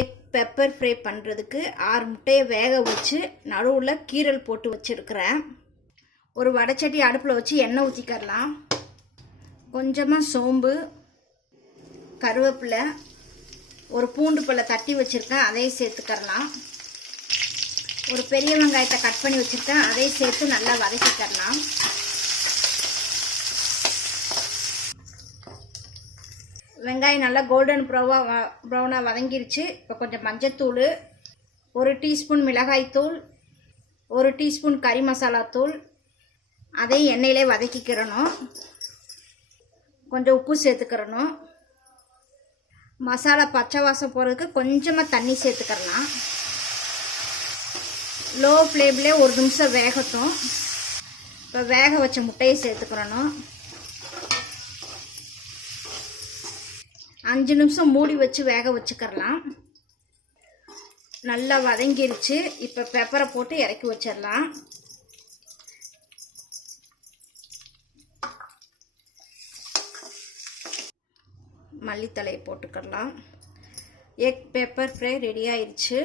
Egg pepper fry பண்ணுறதுக்கு 6 முட்டையை வேக வச்சு நடுவில் கீரல் போட்டு வச்சுருக்கிறேன். ஒரு வடைச்சட்டி அடுப்பில் வச்சு எண்ணெய் ஊற்றிக்கலாம். கொஞ்சமாக சோம்பு, கருவேப்பிலை, ஒரு பூண்டு பல்லை தட்டி வச்சுருக்கேன், அதையும் சேர்த்துக்கலாம். ஒரு பெரிய வெங்காயத்தை கட் பண்ணி வச்சுருக்கேன், அதையும் சேர்த்து நல்லா வதக்கிக்கலாம். வெங்காயம் நல்லா கோல்டன் ப்ரௌனாக வதங்கிருச்சு. இப்போ கொஞ்சம் மஞ்சத்தூள், 1 டீஸ்பூன் மிளகாய்த்தூள், 1 டீஸ்பூன் கறி மசாலாத்தூள், அதையும் எண்ணெயிலே வதக்கிக்கிறணும். கொஞ்சம் உப்பு சேர்த்துக்கிறணும். மசாலா பச்சை வாசம் போகிறதுக்கு கொஞ்சமாக தண்ணி சேர்த்துக்கிறலாம். லோ ஃப்ளேம்லேயே 1 நிமிஷம் வேகட்டும். இப்போ வேக வச்ச முட்டையை சேர்த்துக்கிறணும். 5 நிமிஷம் மூடி வச்சு வேக வச்சுக்கிறலாம். நல்லா வதங்கிருச்சு. இப்போ பெப்பரை போட்டு இறக்கி வச்சிடலாம். மல்லித்தலையை போட்டுக்கலாம். எக் பெப்பர் ஃப்ரை ரெடி ஆயிடுச்சு.